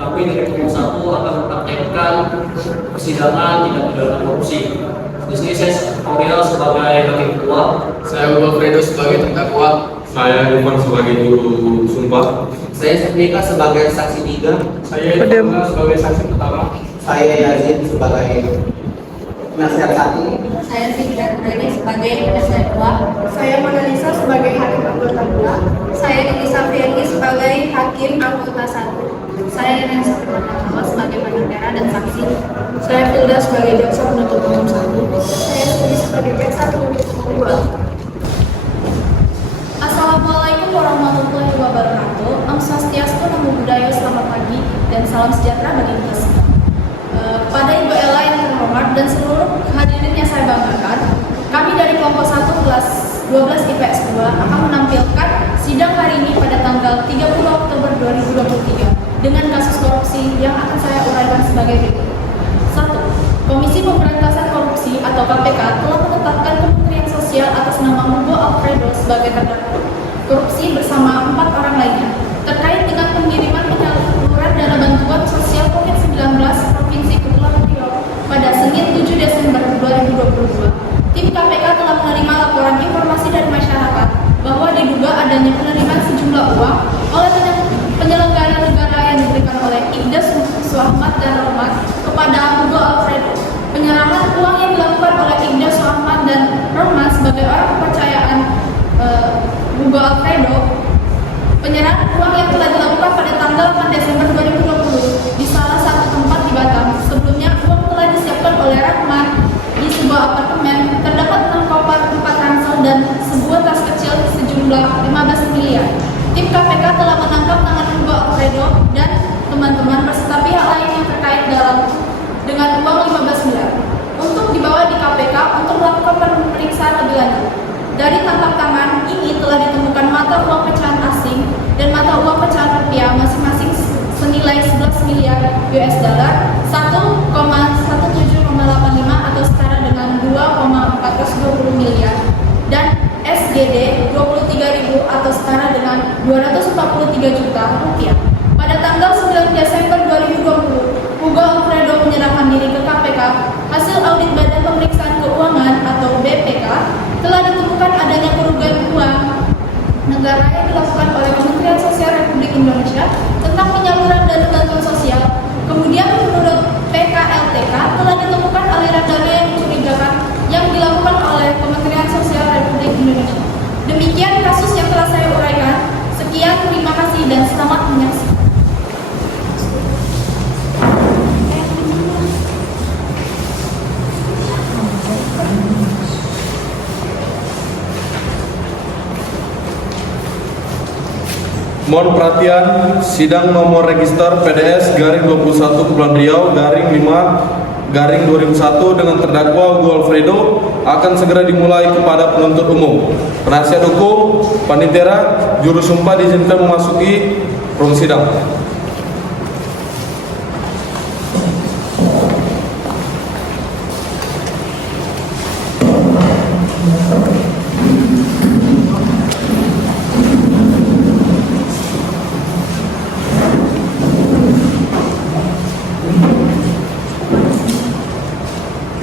kami dari Komisi 1 akan mempraktekkan persidangan tindak pidana korupsi. Di sini saya Aurel sebagai hakim ketua, Saya Hugo Fredo sebagai terdakwa. Saya Irfan sebagai juru sumpah. Saya Sepnika sebagai saksi 3. Saya Irfan sebagai saksi pertama. Saya Yazid sebagai penasihat 1. Saya Siti sebagai penasihat 2. Saya Monalisa sebagai hakim anggota 2. Saya Elisa Fiani sebagai hakim anggota 1. Saya Inen Saputra sebagai pengacara dan saksi. Saya Filda sebagai jaksa penuntut umum 1. Saya Siti sebagai jaksa penuntut umum 2. Assalamualaikum warahmatullahi wabarakatuh. Om Swastiastu, Namo Buddhaya, selamat pagi dan salam sejahtera bagi kita semua. Kepada Ibu Ella yang terhormat dan seluruh hadirin yang saya banggakan, kami dari kelompok 1 kelas 12 IPS 2 akan menampilkan sidang hari ini pada tanggal 30 Oktober 2023 dengan kasus korupsi yang akan saya uraikan sebagai berikut. 1. Komisi Pemberantasan Korupsi atau KPK telah menetapkan Kementerian Sosial atas nama Hugo Alfredo sebagai terdakwa korupsi bersama 4 orang lainnya terkait dengan pengiriman penyaluran dana bantuan sosial COVID-19 Provinsi Kepulauan Riau pada Senin 7 Desember 2022. Tim KPK telah menerima laporan informasi dari masyarakat bahwa diduga adanya penerimaan sejumlah uang oleh penyelenggara negara yang diberikan oleh Igdas Suahmat dan Rahmat kepada Hugo Alfredo. Penyerahan uang yang dilakukan oleh Igdas Suahmat dan Rahmat sebagai orang kepercayaan Hugo Alfredo. Penyerahan uang yang telah dilakukan pada tanggal 8 Desember 2020 di salah satu tempat di Batam. Sebelumnya uang telah disiapkan oleh Rahmat di sebuah apartemen. Terdapat 6 koper, 4 ransel dan sebuah tas kecil sejumlah 15 miliar. Tim KPK telah menangkap tangan Hugo Alfredo dan teman-teman beserta pihak lain yang terkait dengan uang 15 miliar untuk dibawa di KPK untuk melakukan pemeriksaan lebih lanjut. Dari tangkap tangan ini telah ditemukan mata uang pecahan asing dan mata uang pecahan rupiah masing-masing senilai 11 miliar US dollar, 1,1785 atau setara dengan 2,420 miliar dan SGD 23.000 atau setara dengan 243 juta rupiah. Pada tanggal 9 Desember 2020, Hugo Alfredo menyerahkan diri ke KPK. Hasil audit Badan Pemeriksaan Keuangan atau BPK telah ditemukan adanya kerugian uang negara yang dilakukan oleh Kementerian Sosial Republik Indonesia tentang penyaluran dana bantuan sosial. Kemudian menurut PKLTK telah ditemukan aliran dana yang mencurigakan yang dilakukan oleh Kementerian Sosial Republik Indonesia. Demikian kasus yang telah saya uraikan. Sekian, terima kasih dan selamat menyaksikan. Mohon perhatian, sidang nomor register PDS garing 21 Kepulauan Riau garing 5 garing 2001 dengan terdakwa Hugo Alfredo akan segera dimulai kepada penuntut umum. Penasihat hukum, panitera, juru sumpah diizinkan memasuki ruang sidang.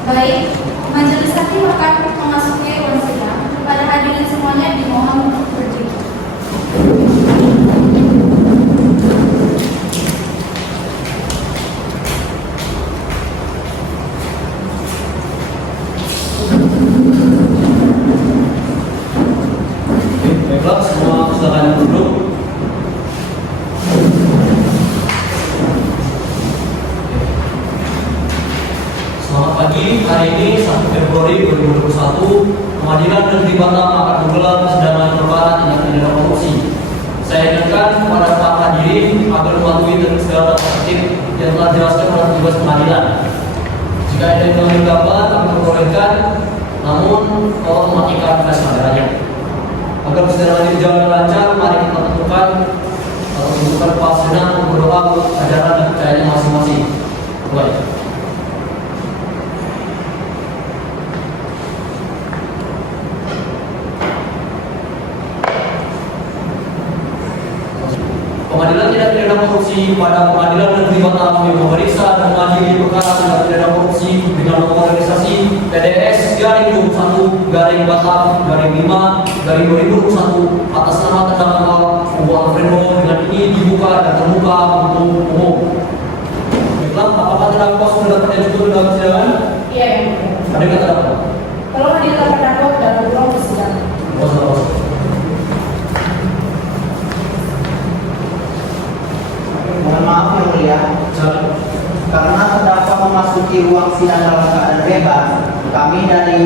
Baik, majelis hakim akan memasuki ruang sidang. Kepada hadirin semuanya dimohon untuk berdiri. baiklah semua silakan duduk. Selamat pagi, hari ini 1 Februari 2021, Pengadilan Negeri Batam akan menggelar persidangan perkara tindak pidana korupsi. Saya ingatkan kepada para hadirin agar mematuhi dengan segala tertib yang telah dijelaskan oleh petugas pengadilan. Jika ada yang ingin gambar, kami perbolehkan, namun tolong matikan flash kameranya. Agar persidangan ini berjalan lancar, mari kita tentukan kepastian untuk berdoa untuk ajaran dan kepercayaannya masing-masing. Baik. Pengadilan Tindak Pidana Korupsi pada Pengadilan Negeri Batam yang memeriksa dan mengadili perkara tindak pidana korupsi dengan nomor registrasi PDS garing 21 garing Batam garing 5 garing 2021 atas nama terdakwa Hugo Alfredo dengan ini dibuka dan terbuka untuk umum. Baiklah, apakah terdakwa sudah dapat diajukan dalam persidangan? Iya, Yang Mulia. Ada yang terdakwa? Tolong hadirkan terdakwa dalam ruang persidangan. Mohon maaf Yang Mulia, karena terdakwa memasuki ruang sidang dalam keadaan bebas, kami dari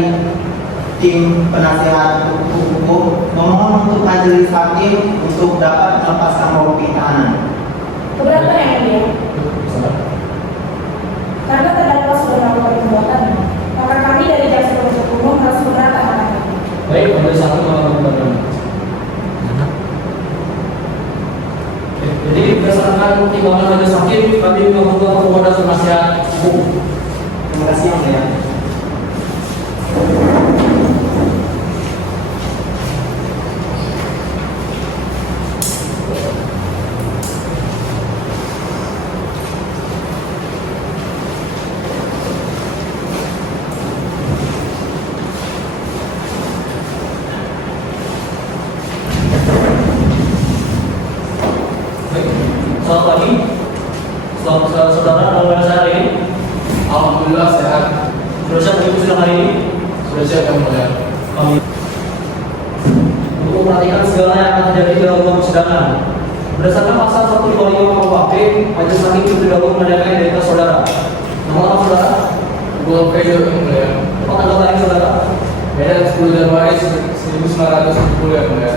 tim penasihat hukum memohon untuk majelis hakim untuk dapat melepaskan rompi tahanan. Keberatan Yang Mulia? Karena terdakwa sudah melakukan perbuatan, maka kami dari jaksa penuntut umum harus menahan tahanan. Baik, majelis hakim melakukan. Jadi berdasarkan pertimbangan majelis hakim, kami mengajukan permohonan penasihat hukum. Terima kasih Yang Mulia. Baik, selamat pagi. Saudara dalam pada hari ini, Alhamdulillah sehat. sudah siap untuk sidang hari ini? Sudah siap Yang Mulia. Kami untuk memperhatikan segala yang akan terjadi dalam ruang persidangan. Berdasarkan pasal 125 KUHP, majelis hakim terlebih dahulu menanyakan identitas saudara. Nama lengkap saudara? Hugo Alfredo Yang Mulia. Tempat tanggal lahir saudara? Medan 10 Januari 1970 Yang Mulia.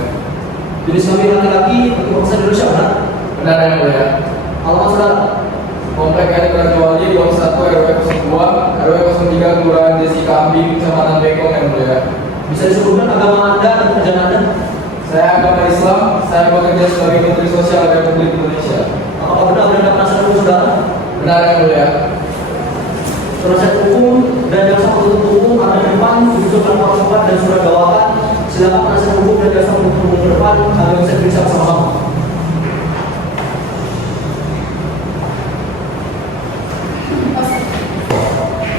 Jenis kelamin laki-laki atau bangsa Indonesia, benar? Benar Yang Mulia. Alamat saudara? Komplek Elit Raja Wali Blok 1 RW 02 RW 03 Kelurahan Desi Kambing Kecamatan Bekong Yang Mulia. Bisa disebutkan agama Anda dan pekerjaan Anda? Saya agama Islam. Saya bekerja sebagai Menteri Sosial Republik Indonesia. Apakah benar Anda penasihat hukum saudara? Benar Yang Mulia. Penasihat hukum dan jaksa penuntut umum ada di depan, juga pelapor tempat dan surat dakwaan. Silakan penasihat hukum dan jaksa penuntut umum ke depan agar bisa diperiksa bersama-sama.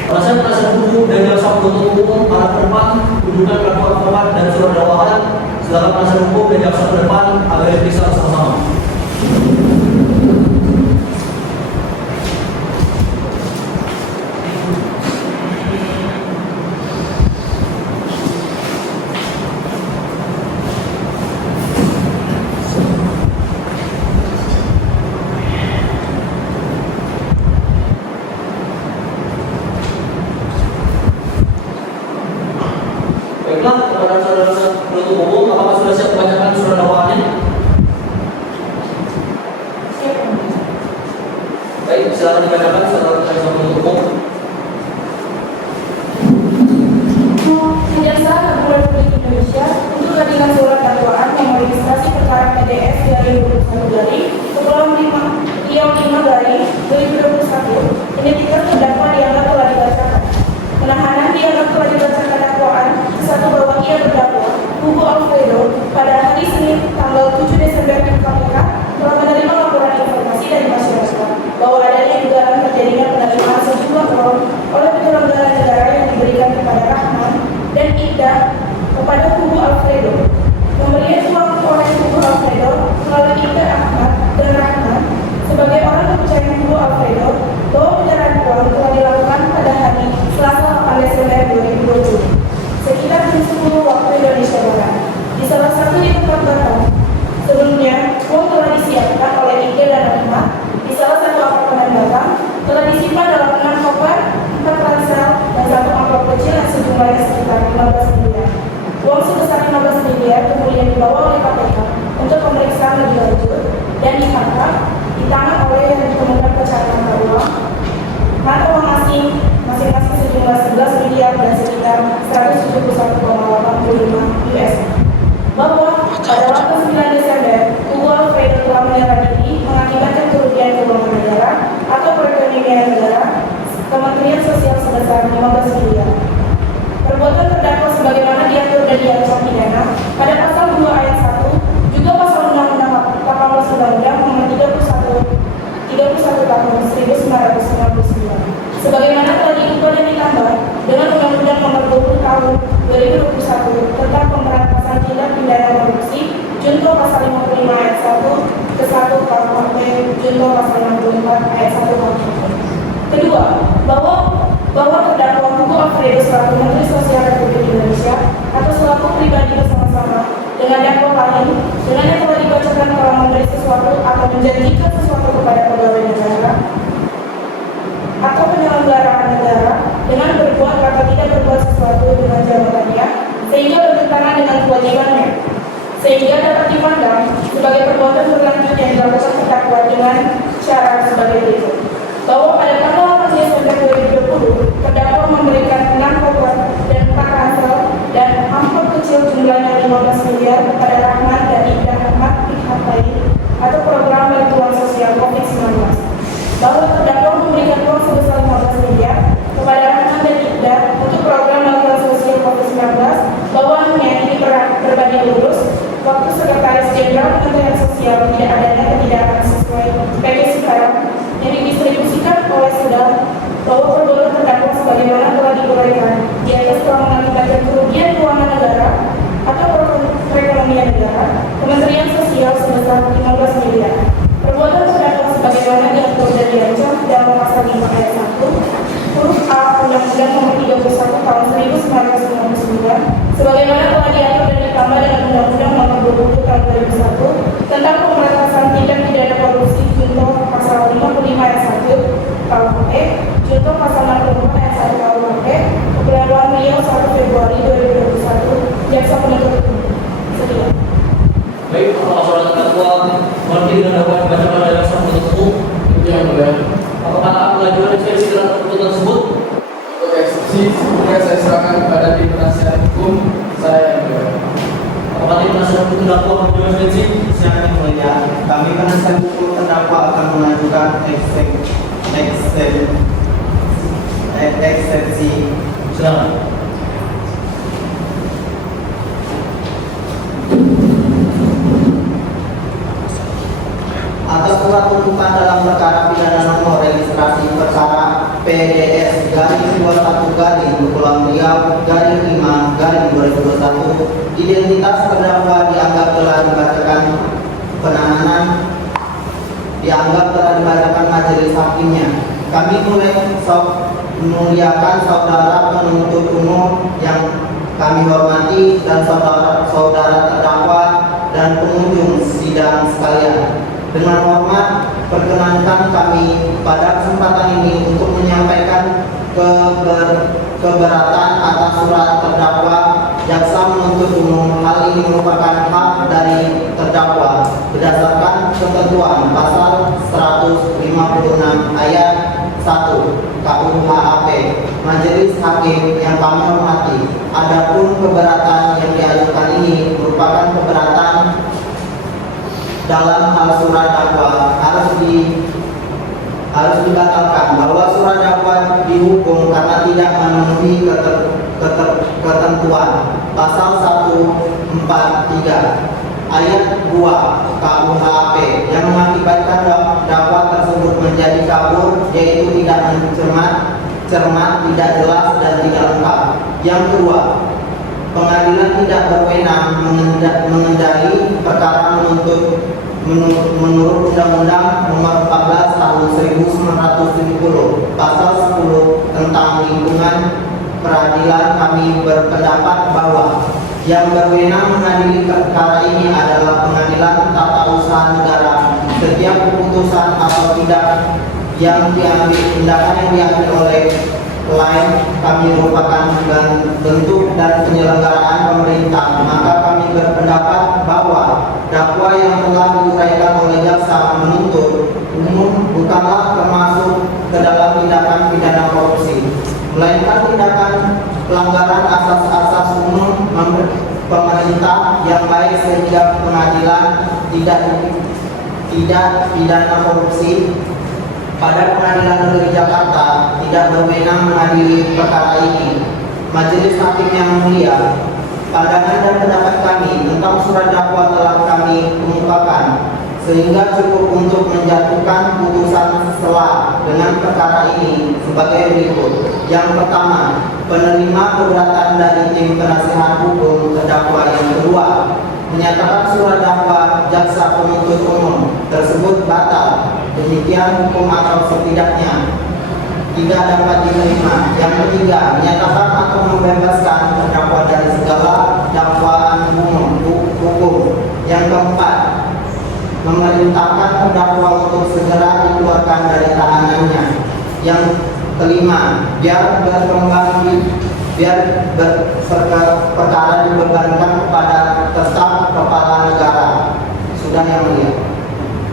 Penasihat hukum dan jaksa penuntut umum arah ke depan, kunjungan pelapor tempat dan surat dakwaan. Silakan penasihat hukum dan jaksa ke depan agar diperiksa bersama-sama. Baiklah, kepada saudara penuntut umum, apakah sudah siap membacakan surat dakwaannya? Siap, Yang Mulia. Baik, silakan dibacakan saudara penuntut umum. Jaksa Agung Republik Indonesia untuk keadilan surat dakwaan yang meregistrasi perkara PDS dari 21 garing Kepulauan Riau 5 garing 2021 identitas terdakwa dianggap telah dibacakan. Penahanan dianggap telah dibacakan dakwaan satu bahwa ia terdakwa Hugo Alfredo pada hari Senin tanggal 7 Desember KPK telah menerima laporan informasi dari masyarakat bahwa adanya dugaan terjadinya penerimaan sejumlah uang oleh penyelenggara negara yang diberikan kepada Rahman dan Ida kepada Hugo Alfredo. Pemberian uang oleh Hugo Alfredo melalui Ida Ahmad dan Rahman sebagai orang kepercayaan Hugo Alfredo bahwa penyerahan uang telah dilakukan pada hari Selasa 8 Desember 2020 sekitar jam 10 waktu Indonesia Barat di salah satu di tempat Batam. Sebelumnya, uang telah disiapkan oleh Ida dan Rahman di salah satu apartemen Batam, telah disimpan dalam 6 koper, 4 ransel, dan 1 amplop kecil yang sejumlahnya sekitar 15 miliar. Uang sebesar 15 miliar kemudian dibawa oleh KPK untuk pemeriksaan lebih lanjut dan ditangkap di tangan oleh yang ditemukan pecahan uang, mata uang asing masing-masing sejumlah 11 miliar dan sekitar 171,85 US. Bahwa pada waktu 9 Desember, Hugo Alfredo telah menyerah diri mengakibatkan kerugian keuangan negara atau perekonomian negara Kementerian Sosial sebesar 15 miliar. Perbuatan terdakwa sebagaimana diatur dan diancam pidana pada pasal 2 ayat 1 juga pasal Undang-Undang 18 Undang-Undang ke-1 KUHP junto pasal 64 ayat 1 KUHP. Kedua, bahwa terdakwa Hugo Alfredo selaku Menteri Sosial Republik Indonesia atau selaku pribadi bersama-sama dengan dakwa lain dengan yang telah dibacakan telah memberi sesuatu atau menjanjikan sesuatu kepada pegawai negara atau penyelenggaraan negara dengan berbuat atau tidak berbuat sesuatu dengan jabatannya sehingga bertentangan dengan kewajibannya, sehingga dapat dipandang sebagai perbuatan berlanjut yang dilakukan terdakwa dengan syarat sebagai berikut. Bahwa pada tanggal 8 Desember 2020, terdakwa memberikan 6 koper dan 4 ransel dan amplop kecil jumlahnya 15 miliar kepada Rahman dan Ida Ahmad Ikhatai atau program bantuan sosial COVID-19. Bahwa terdakwa memberikan uang sebesar 15 miliar kepada Rahman dan Ida untuk program bantuan sosial COVID-19, bahwa ini berbanding lurus waktu Sekretaris Jenderal Kementerian Sosial tidak adanya ketidakadilan sesuai PP sekarang yang didistribusikan oleh saudara, bahwa perbuatan terdakwa sebagaimana telah diuraikan di atas telah mengakibatkan kerugian keuangan negara atau perekonomian negara, Kementerian Sosial sebesar 15 miliar. Perbuatan terdakwa sebagaimana diatur dan diancam dalam pasal 5 ayat 1 huruf A Undang-Undang Nomor 31 Tahun 1999 sebagaimana telah diatur dan ditambah dengan Undang-Undang Nomor 20 Tahun 2001 tentang pemberantasan tindak pidana korupsi junto pasal 55 ayat 1 KUHP junto pasal 64 ayat 1 KUHP Kepulauan Riau 1 Februari 2021 Jaksa Penuntut Umum. Sekian. Baik, apakah saudara terdakwa mengerti dan dapat dibacakan oleh jaksa penuntut umum? Itu yang mulia. Apakah pengajuan eksepsi dalam tuntutan tersebut? Untuk eksepsi, sebenarnya saya serahkan kepada tim penasihat hukum saya yang mulia. Apakah tim penasihat hukum terdakwa mengajukan eksepsi? Siapa yang mulia, kami penasihat hukum terdakwa akan mengajukan eksepsi. Silakan. Atas surat tuntutan dalam perkara pidana nomor registrasi perkara PDS garing 21 garing Kepulauan Riau garing 5 garing 2021 identitas terdakwa dianggap telah dibacakan penahanan majelis hakimnya. Kami memuliakan saudara penuntut umum yang kami hormati dan saudara terdakwa dan pengunjung sidang sekalian. Dengan hormat, perkenankan kami pada kesempatan ini untuk menyampaikan keberatan atas surat terdakwa jaksa penuntut umum. Hal ini merupakan hak dari terdakwa berdasarkan ketentuan pasal 156 ayat 1 KUHP. Majelis hakim yang kami hormati, adapun keberatan yang diajukan ini merupakan keberatan dalam hal surat dakwa harus dibatalkan, bahwa surat dakwa dihukum karena tidak memenuhi ketentuan pasal 143 ayat 2 KUHP yang mengakibatkan dakwa tersebut menjadi kabur, yaitu tidak cermat, tidak jelas dan tidak lengkap. Yang kedua, pengadilan tidak berwenang mengendali perkara menurut Undang-Undang Nomor 14 Tahun 1970 Pasal 10 tentang lingkungan peradilan. Kami berpendapat bahwa yang berwenang mengadili perkara ini adalah Pengadilan Tata Usaha Negara. Setiap keputusan atau tindakan yang diambil oleh klien kami merupakan bentuk dan penyelenggaraan pemerintah, maka kami berpendapat bahwa dakwa yang telah diuraikan oleh jaksa penuntut umum bukanlah termasuk ke dalam tindakan pidana korupsi, melainkan tindakan pelanggaran asas-asas umum pemerintah yang baik, sehingga pengadilan tidak pidana korupsi pada Pengadilan Negeri Jakarta tidak berwenang mengadili perkara ini. Majelis hakim yang mulia, pandangan dan pendapat kami tentang surat dakwa telah kami kemukakan, sehingga cukup untuk menjatuhkan putusan sela dengan perkara ini sebagai berikut. Yang pertama, penerima keberatan dari tim penasihat hukum terdakwa. Yang kedua, menyatakan surat dakwa jaksa penuntut umum tersebut batal. Demikian hukum atau setidaknya tidak dapat diterima. Yang ketiga, menyatakan atau membebaskan terdakwa dari segala dakwaan hukum. Yang keempat, memerintahkan terdakwa untuk segera dikeluarkan dari tahanannya. Yang kelima, biar perkara dibebankan kepada tetap kepala negara. Sudah yang mulia.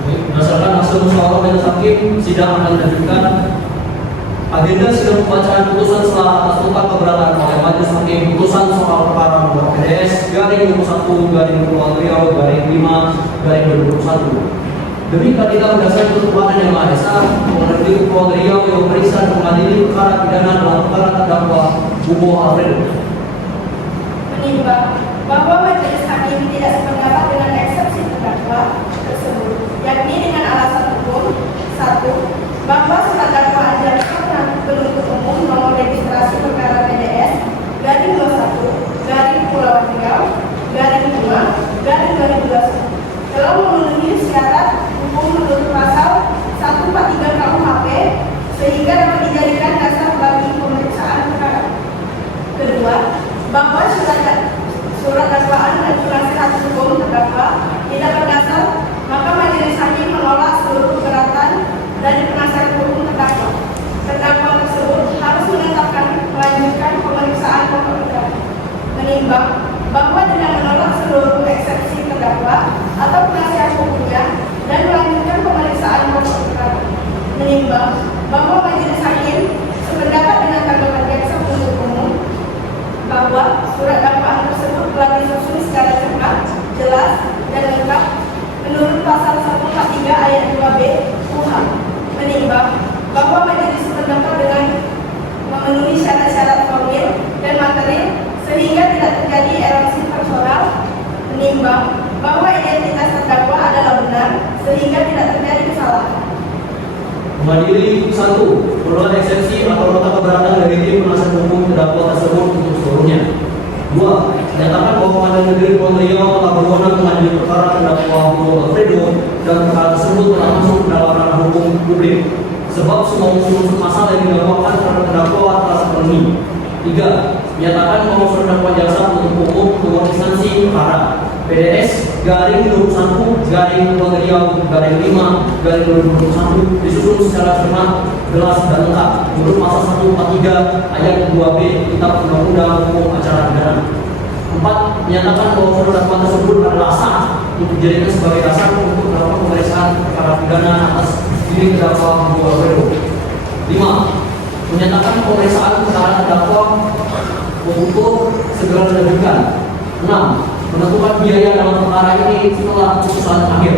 Berdasarkan hasil musyawarah majelis hakim, sidang akan dilanjutkan. Agenda sidang pembacaan putusan setelah atas nota keberatan oleh majelis hakim putusan soal perkara nomor PDS garing 21 garing Kepulauan Riau garing 5 garing 2021. Demi keadilan berdasarkan ketuhanan yang Maha Esa, mengenai Kepulauan Riau yang memeriksa dan mengadili perkara pidana dalam perkara terdakwa Hugo Alfredo. Menimbang bahwa majelis hakim tidak sependapat dengan eksepsi terdakwa tersebut, yakni dengan alasan hukum. 1. Bahwa surat dakwaan jaksa penuntut umum nomor registrasi perkara PDS garing 21 garing Kepulauan Riau garing 5 garing 2021 telah memenuhi syarat hukum menurut pasal 143 KUHP sehingga dapat dijadikan dasar bagi pemeriksaan perkara. Kedua, bahwa surat dakwaan dan penasihat hukum terdakwa tidak berdasar, maka majelis hakim menolak seluruh keberatan dari penasihat hukum terdakwa. Terdakwa tersebut harus melanjutkan pemeriksaan pokok perkara. Menimbang bahwa dengan menolak seluruh eksepsi terdakwa atau penasihat hukumnya dan melanjutkan pemeriksaan pokok perkara. Menimbang bahwa majelis hakim sependapat dengan tanggapan jaksa penuntut umum bahwa surat dakwaan tersebut telah disusun secara cepat, jelas, dan lengkap menurut pasal 143 ayat 2b KUHP. Menimbang bahwa majelis sependapat dengan memenuhi syarat-syarat formil dan material sehingga tidak terjadi erosi personal. Menimbang bahwa identitas terdakwa adalah benar sehingga tidak terjadi kesalahan. Mengadili 1. Penolakan eksepsi atau nota keberatan dari tim penasihat hukum terdakwa tersebut untuk seluruhnya. 2. Menyatakan bahwa Pengadilan Negeri Kepulauan Riau telah berwenang mengadili perkara terdakwa Hugo Alfredo dan perkara tersebut telah masuk dalam ranah hukum publik sebab semua unsur pasal yang didakwakan terhadap terdakwa telah terpenuhi. 3. Menyatakan bahwa surat dakwaan jaksa penuntut umum nomor instansi perkara PDS garing 21 garing Kepulauan Riau garing 5 garing 2021 disusun secara cermat, jelas dan lengkap menurut pasal 143 ayat 2b Kitab Undang-Undang Hukum Acara Pidana. 4. Menyatakan bahwa surat dakwaan tersebut adalah sah untuk dijadikan sebagai dasar untuk melakukan pemeriksaan perkara pidana atas diri terdakwa Hugo Alfredo. 5. Menyatakan pemeriksaan perkara terdakwa untuk segera dilanjutkan. 6. Menentukan biaya dalam perkara ini setelah putusan akhir.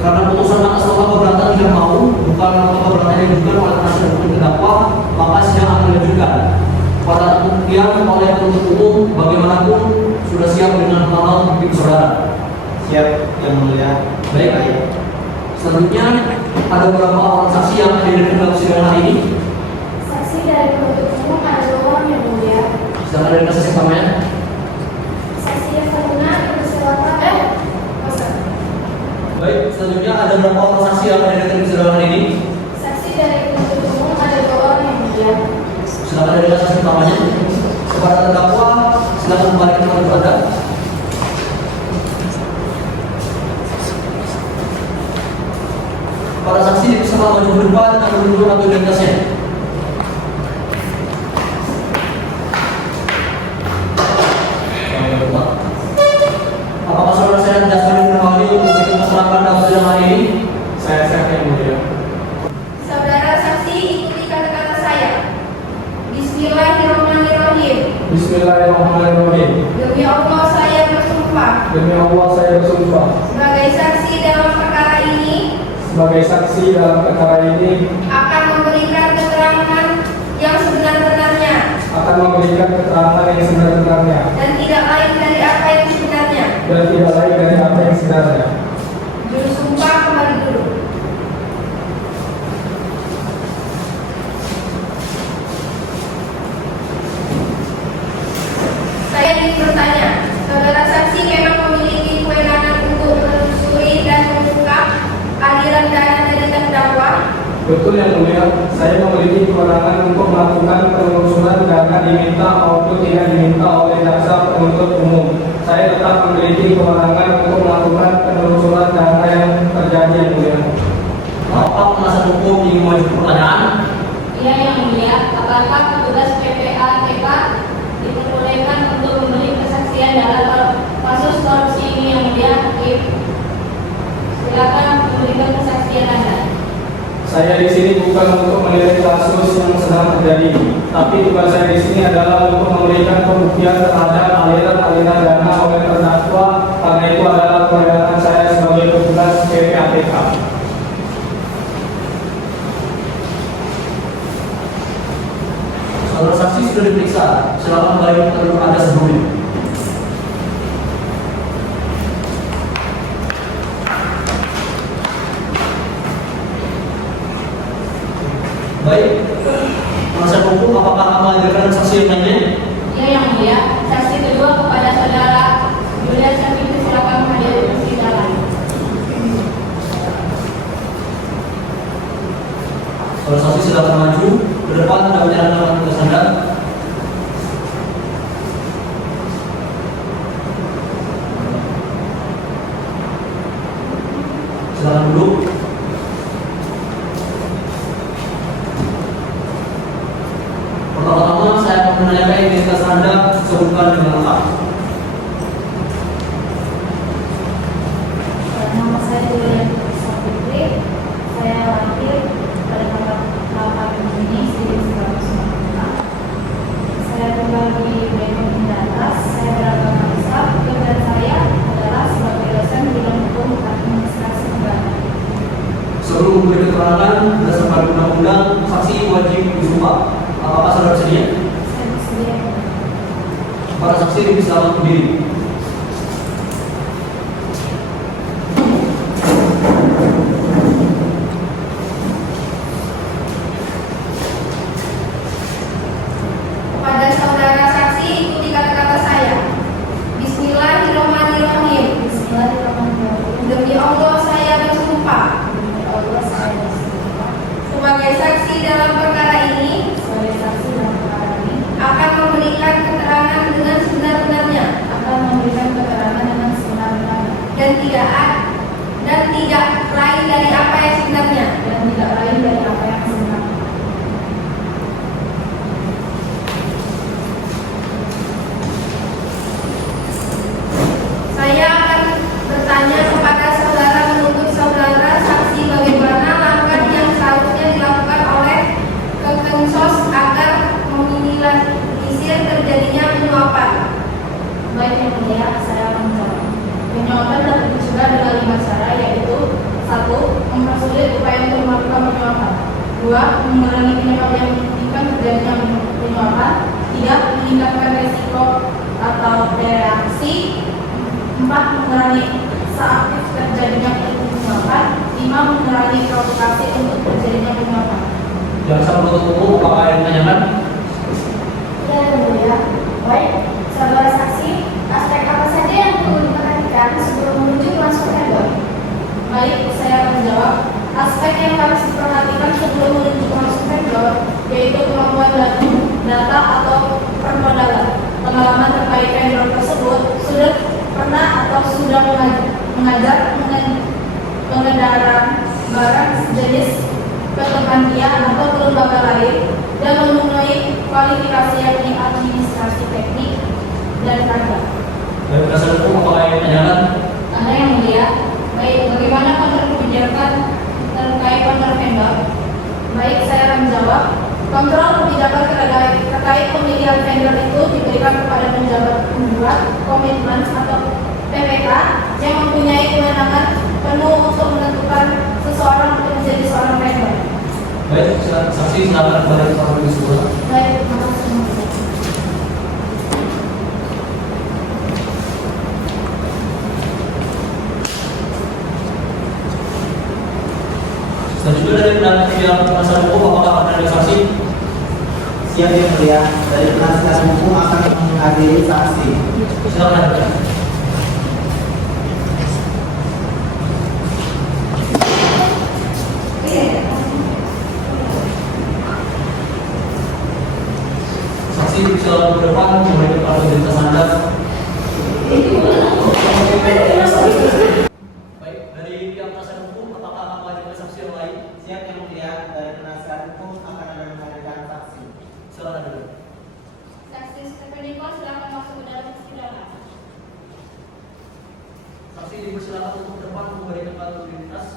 Karena putusan atas nota keberatan tidak mau, bukan nota keberatan yang diajukan oleh penasihat hukum terdakwa, maka sidang akan dilanjutkan. Pada pembuktian oleh penuntut umum, bagaimanapun sudah siap dengan hal bukti saudara. Siap yang mulia. Baik. Selanjutnya ada beberapa orang saksi yang hadir dalam sidang hari ini. Saksi dari penuntut umum ada 2 orang yang mulia. Sedangkan dari saksi pertamanya. Saksi yang Faruna dipersilakan. Baik, selanjutnya ada beberapa orang saksi yang hadir dalam sidang hari ini. Saksi dari penuntut umum ada 2 orang yang mulia. Silakan dari saksi pertamanya. Kepada terdakwa, silakan kembalikan kepada Anda. Para saksi dipersilakan maju ke depan dengan menunjukkan kartu identitasnya. Apakah saudara saya tidak sekali berkali untuk memberikan keterangan dalam sidang hari ini? Saya yang mulia. Saudara saksi ikuti kata-kata saya. Bismillahirrahmanirrahim. Bismillahirrahmanirrahim. Demi Allah saya bersumpah Demi Allah saya bersumpah sebagai saksi dalam perkara ini sebagai saksi dalam perkara ini akan memberikan keterangan yang sebenar-benarnya akan memberikan keterangan yang sebenar-benarnya dan tidak lain dari apa yang sebenarnya. dan tidak lain dari apa yang sebenarnya. Juru sumpah kembali dulu. Saya ingin bertanya, saudara saksi memang memiliki kewenangan Betul yang mulia, saya memiliki kewenangan untuk melakukan penelusuran dana diminta maupun tidak diminta oleh jaksa penuntut umum. Saya tetap memiliki kewenangan untuk melakukan penelusuran dana yang terjadi yang mulia. Bapak penasihat hukum ingin mengajukan pertanyaan? Iya yang mulia, apakah petugas PPATK diperbolehkan untuk memberi kesaksian dalam kasus korupsi ini yang mulia? Silakan memberikan kesaksian Anda. Saya di sini bukan untuk menilai kasus yang sedang terjadi, tapi tugas saya di sini adalah untuk memberikan pembuktian terhadap aliran-aliran dana oleh terdakwa, karena itu adalah kewenangan saya sebagai petugas PPATK. Saudara saksi sudah diperiksa, silakan kembali ke tempat Anda sebelumnya. Baik, penasihat hukum apakah akan menghadirkan saksi yang lainnya? Iya yang mulia, saksi kedua kepada saudara Julia Syafiki, silakan menghadiri persidangan. Saudara saksi silakan maju ke depan dan menjalankan tugas Anda. Silakan duduk. Pertama-tama saya akan menanyakan identitas Anda, sebutkan dengan lengkap. Nama saya Julia Syafiki, saya lahir pada tanggal 8 Juni 1995. Saya tinggal di Bengkulu atas. Saya beragama Islam. Pekerjaan saya adalah sebagai dosen bidang hukum administrasi negara. Sebelum memberi keterangan berdasarkan undang-undang, saksi wajib bersumpah. Apakah saudara bersedia? Saya bersedia. Para saksi silakan berdiri. Kepada saudara saksi, ikuti kata-kata saya. Bismillahirrahmanirrahim. Bismillahirrahmanirrahim. Demi Allah saya bersumpah. Demi Allah saya bersumpah. Sebagai saksi dalam perkara ini. Sebagai saksi dalam perkara ini. Akan memberikan keterangan dengan sebenar-benarnya. Akan memberikan keterangan dengan sebenar-benarnya. Dan tidak lain dari apa yang sebenarnya. Dan tidak lain dari apa yang sebenarnya. Saya akan bertanya kepada saudara menuntut saudara saksi bagaimana langkah yang seharusnya dilakukan oleh Kemensos agar meminimalisir terjadinya penyuapan. Baik yang mulia, saya akan menjawab. Penyuapan dapat dicegah dengan 5 cara, yaitu 1. Mempersulit upaya untuk melakukan penyuapan. 2. Mengurangi penyebab yang memungkinkan terjadinya penyuapan. 3. Meningkatkan resiko atau reaksi. 4. Mengurangi seaktif terjadinya penyuapan. 5. Mengurangi provokasi untuk terjadinya penyuapan. Jaksa penuntut umum apakah yang ditanyakan? Ya, yang mulia. Baik, saudara saksi, aspek apa saja yang perlu diperhatikan sebelum menuju transfer vendor? Baik, saya akan menjawab. Aspek yang harus diperhatikan sebelum menuju transfer vendor yaitu kemampuan data atau permodalan. Pengalaman terkait vendor tersebut sudah pernah atau sudah mengajar pengedaran barang sejenis ke tempat dia atau ke lembaga lain dan memenuhi kualifikasi yakni administrasi teknik dan harga. Baik, penasihat hukum apakah yang ditanyakan? Anda yang mulia, baik, bagaimana kontrak kebijakan terkait kontrak vendor? Baik, saya akan menjawab. Kontrol kebijakan terkait pemilihan vendor itu diberikan kepada penjabat pembuat komitmen atau PPK yang mempunyai kewenangan penuh untuk menentukan seseorang untuk menjadi seorang vendor. Baik, saksi silakan kembali ke tempat semula. Baik, terima kasih. Selanjutnya dari pihak penasihat hukum apakah ada saksi? Siap yang mulia, dari penasihat hukum akan menghadiri saksi. Silakan hadirkan. Saksi dipersilakan untuk ke depan memberikan batu identitas.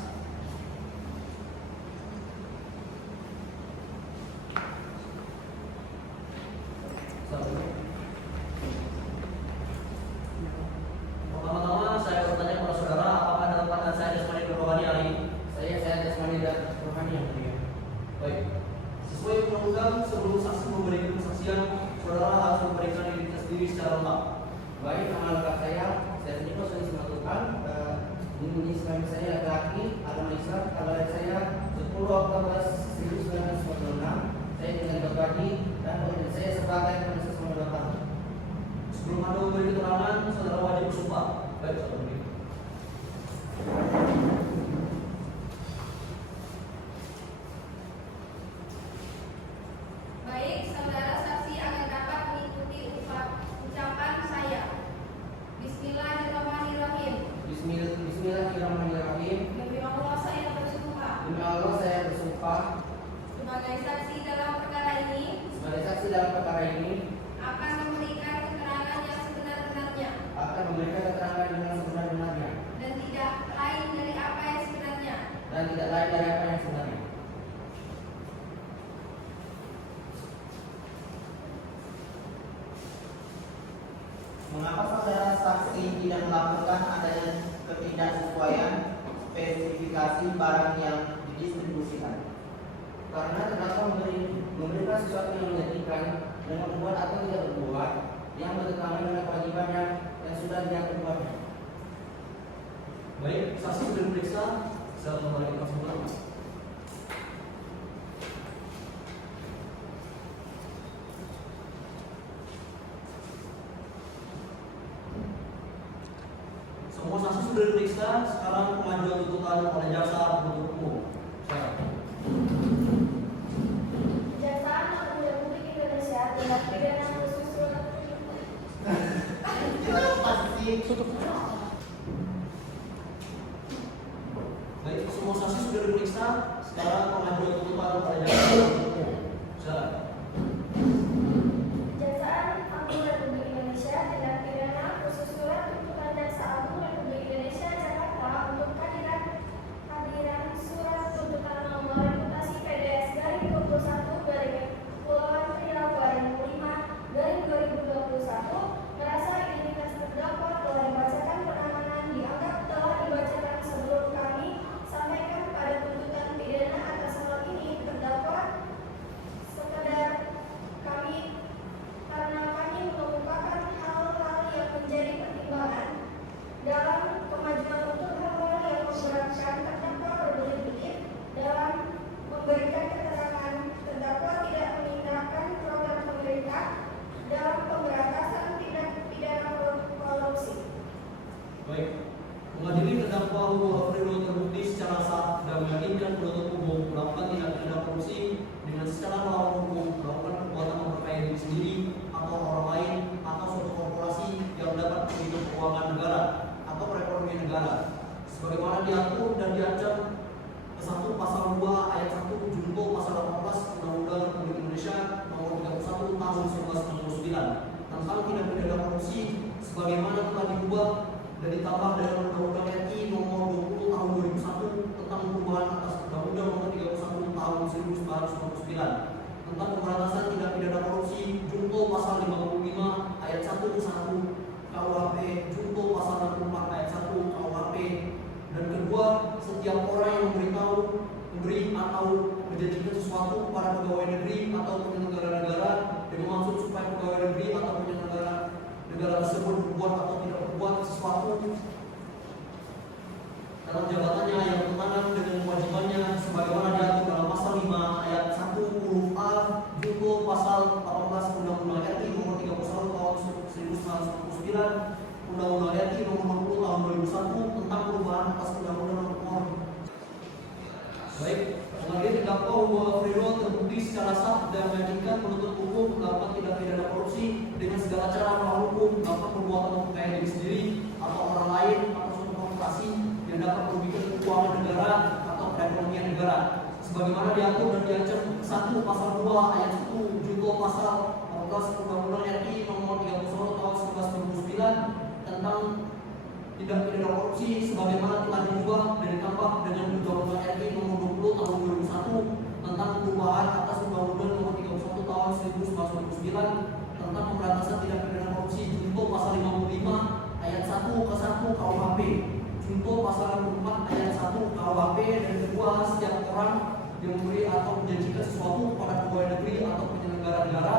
Pertama-tama saya bertanya kepada saudara, apakah dalam pandangan saya jasmani dan rohani hari ini? Saya jasmani dan rohani yang mulia. Baik. Sesuai undang-undang, sebelum saksi memberikan kesaksian, saudara harus memberikan identitas diri secara lengkap. Baik, nama lengkap saya sendiri Soni Simatupang. Ini suami saya laki-laki, alamat Islam, kabar saya 10 Oktober 1946. Saya dengan berbagi dan pekerjaan saya sebagai penulis semua. Sebelum Anda memberi keterangan, saudara wajib bersumpah. Baik, saudara beri. Baik, saudara saksi akan dapat mengikuti ucapan saya. Bismillahirrahmanirrahim. Bismillahirrahmanirrahim. Demi Allah saya bersumpah. Demi Allah saya bersumpah Sebagai saksi dalam perkara ini sebagai saksi dalam perkara ini akan memberikan keterangan yang sebenar-benarnya akan memberikan keterangan dengan sebenar-benarnya dan tidak lain dari apa yang sebenarnya. dan tidak lain dari apa yang sebenarnya. Mengapa saudara saksi tidak melakukan adanya ketidaksesuaian spesifikasi barang yang didistribusikan? Karena terdakwa memberikan sesuatu yang menyedihkan dengan membuat atau tidak berbuat yang bertentangan dengan kewajibannya yang sudah dia perbuatnya. Baik, saksi sudah diperiksa. Saya kembali ke semula. Semua saksi sudah diperiksa. Sekarang pengajuan tuntutan oleh jaksa penuntut umum. Silakan. Kejaksaan Agung Republik Indonesia tindak pidana khusus surat Pasti Baik, semua saksi sudah diperiksa. Sekarang pengajuan tuntutan oleh jaksa penuntut umum. Silakan. Kejaksaan Agung Republik Indonesia tindak pidana khusus surat tuntutan Jaksa Agung Republik Indonesia Jakarta untuk kehadiran surat tuntutan nomor reputasi PDS garing 21 garing Kepulauan Riau garing 5 garing 2021 merasa identitas terdakwa telah dibacakan penanganan dianggap telah dibacakan sebelum kami sampaikan pada tuntutan pidana atas hal ini terdakwa sekedar kami karena kami mengemukakan hal-hal yang menjadi pertimbangan dalam kemajuan untuk hal-hal yang memberatkan terdakwa berbelit-belit dalam memberikan keterangan terdakwa tidak meninggalkan program pemerintah dalam pemberantasan tindak pidana korupsi. Baik, mengadili terdakwa Hugo Alfredo terbukti secara sah dan meyakinkan penuntut umum melakukan tindak pidana korupsi dengan secara melawan hukum melakukan perbuatan memperkaya diri sendiri atau orang lain atau suatu korporasi yang dapat merugikan keuangan negara atau perekonomian negara, sebagaimana diatur dan diancam ke-1 pasal 2 ayat 1 junto pasal 18 Undang-Undang Republik Indonesia nomor 31 tahun 1969 tentang tindak pidana korupsi, sebagaimana telah diubah dan ditambah dengan Undang-Undang RI nomor 20 tahun 2001 tentang perubahan atas Undang-Undang nomor 31 tahun 1999 tentang pemberantasan tindak pidana korupsi junto pasal 55 ayat 1 ke 1 KUHP junto pasal 64 ayat 1 KUHP. Dan kedua, setiap orang yang memberi atau menjanjikan sesuatu kepada pegawai negeri atau penyelenggara negara dengan maksud supaya pegawai negeri atau penyelenggara negara tersebut berbuat atau tidak berbuat sesuatu dalam jabatannya yang bertentangan dengan kewajibannya sebagaimana diatur dalam pasal 5 ayat 1 huruf A junto pasal 18 Undang-Undang RI nomor 31 tahun 1999, Undang-Undang RI nomor 20 tahun 2001 tentang perubahan atas Undang-Undang nomor. Baik, mengadili terdakwa Hugo Alfredo terbukti secara sah dan meyakinkan penuntut umum melakukan tindak pidana korupsi dengan segala cara melawan hukum, melakukan perbuatan memperkaya diri sendiri atau orang lain atau suatu korporasi yang dapat merugikan keuangan negara atau perekonomian negara, sebagaimana diatur dan diancam 1 pasal 2 ayat 1 junto pasal 14 Undang-Undang RI nomor 31 tahun 1999 tentang tindak pidana korupsi sebagaimana telah diubah dan ditambah dengan Undang-Undang RI Nomor 20 Tahun 2001 tentang perubahan atas Undang-Undang Nomor 31 Tahun 1999 tentang pemberantasan tindak pidana korupsi junto pasal 55 ayat 1 ke 1 KUHP, junto pasal 64 ayat 1 KUHP, dan kedua, setiap orang yang memberi atau menjanjikan sesuatu kepada pegawai negeri atau penyelenggara negara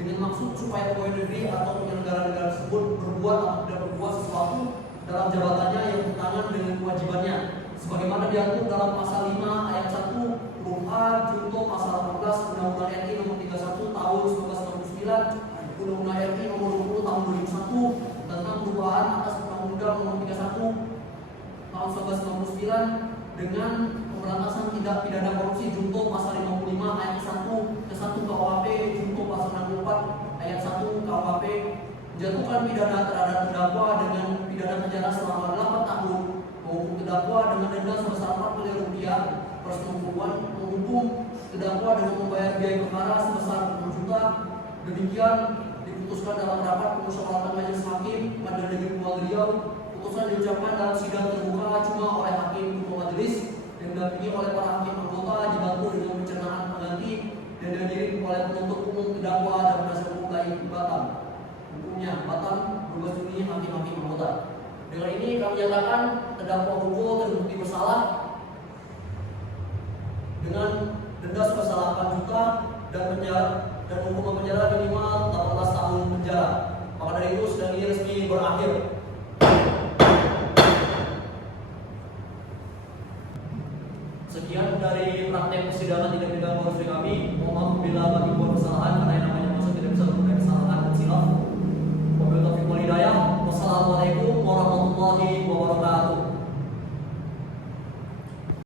dengan maksud supaya pegawai negeri atau penyelenggara negara tersebut berbuat atau tidak berbuat sesuatu dalam jabatannya yang bertentangan dengan kewajibannya sebagaimana diatur dalam pasal 5 ayat 1 huruf A junto pasal 18 Undang-Undang RI Nomor 31 Tahun 1999, Undang-Undang RI Nomor 20 Tahun 2001 tentang perubahan atas Undang-Undang Nomor 31 Tahun 1999 dengan pemberantasan tindak pidana korupsi junto pasal 55 ayat 1 ke 1 KUHP junto pasal 64 ayat 1 KUHP menjatuhkan pidana terhadap terdakwa dengan pidana penjara selama 8 tahun, menghukum terdakwa dengan denda sebesar 4 miliar rupiah plus menghukum terdakwa dengan membayar biaya perkara sebesar 6 juta. Demikian diputuskan dalam rapat pemusyawaratan majelis hakim pada negeri Kepulauan Riau. Putusan diucapkan dalam sidang terbuka cuma oleh hakim ketua majelis dan didampingi oleh para hakim anggota dibantu dengan pencernaan pengganti dan dihadiri oleh penuntut umum terdakwa dan penasihat hukum lain di Batam. Hukumnya Batam 12 Juni hakim-hakim anggota. Dengan ini kami nyatakan terdakwa Hugo terbukti bersalah dengan denda sebesar 8 juta dan hukuman penjara minimal 18 tahun penjara. Maka dari itu sidang ini resmi berakhir.